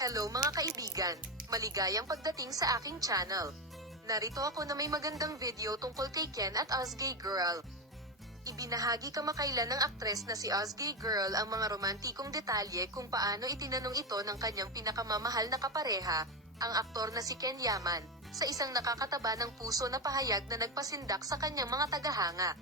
Hello mga kaibigan, maligayang pagdating sa aking channel. Narito ako na may magandang video tungkol kay Ken at Ozgay Girl. Ibinahagi kamakailan ng aktres na si Ozgay Girl ang mga romantikong detalye kung paano itinanong ito ng kanyang pinakamamahal na kapareha, ang aktor na si Ken Yaman, sa isang nakakataba ng puso na pahayag na nagpasindak sa kanyang mga tagahanga.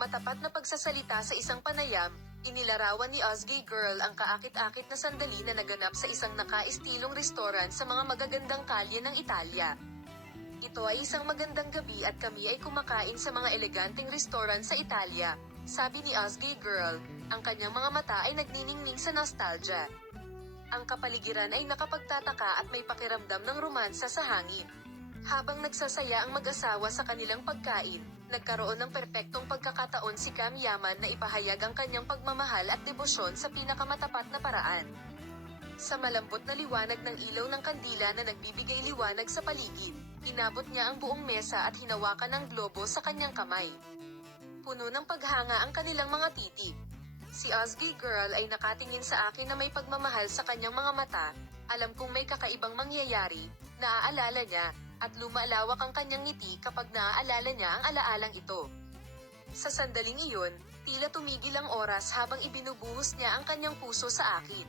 Matapat na pagsasalita sa isang panayam, inilarawan ni Ozgay Girl ang kaakit-akit na sandali na naganap sa isang nakaistilong restoran sa mga magagandang kalye ng Italia. Ito ay isang magandang gabi at kami ay kumakain sa mga eleganteng restoran sa Italia, sabi ni Ozgay Girl, ang kanyang mga mata ay nagniningning sa nostalgia. Ang kapaligiran ay nakapagtataka at may pakiramdam ng romansa sa hangin. Habang nagsasaya ang mag-asawa sa kanilang pagkain, nagkaroon ng perpektong pagkakataon si Ken Yaman na ipahayag ang kanyang pagmamahal at debosyon sa pinakamatapat na paraan. Sa malambot na liwanag ng ilaw ng kandila na nagbibigay liwanag sa paligid, inabot niya ang buong mesa at hinawakan ng globo sa kanyang kamay. Puno ng paghanga ang kanilang mga titig. Si Ozgay Girl ay nakatingin sa akin na may pagmamahal sa kanyang mga mata. Alam kong may kakaibang mangyayari, naaalala niya, at lumalawak ang kanyang ngiti kapag naaalala niya ang alaalang ito. Sa sandaling iyon, tila tumigil ang oras habang ibinubuhos niya ang kanyang puso sa akin.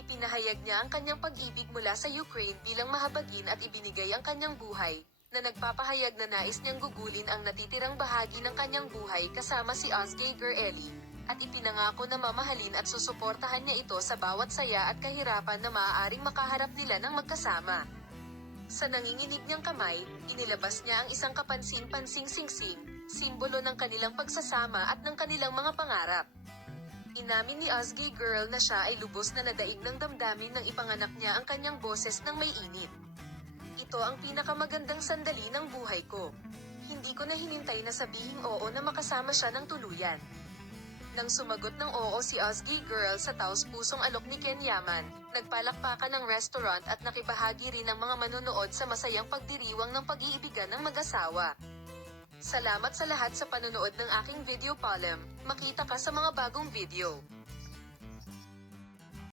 Ipinahayag niya ang kanyang pag-ibig mula sa Ukraine bilang mahabagin at ibinigay ang kanyang buhay, na nagpapahayag na nais niyang gugulin ang natitirang bahagi ng kanyang buhay kasama si Ozgay Girl, at ipinangako na mamahalin at susuportahan niya ito sa bawat saya at kahirapan na maaaring makaharap nila ng magkasama. Sa nanginginig niyang kamay, inilabas niya ang isang kapansin-pansing singsing, simbolo ng kanilang pagsasama at ng kanilang mga pangarap. Inamin ni Ozgay Girl na siya ay lubos na nadaig ng damdamin nang ipanganak niya ang kanyang boses ng may init. Ito ang pinakamagandang sandali ng buhay ko. Hindi ko na hinintay na sabihing oo na makasama siya ng tuluyan. Nang sumagot ng oo si Ozgay Girl sa taos-pusong alok ni Ken Yaman, nagpalakpakan ng restaurant at nakibahagi rin ang mga manonood sa masayang pagdiriwang ng pag-iibigan ng mag-asawa. Salamat sa lahat sa panonood ng aking video palem, makita ka sa mga bagong video.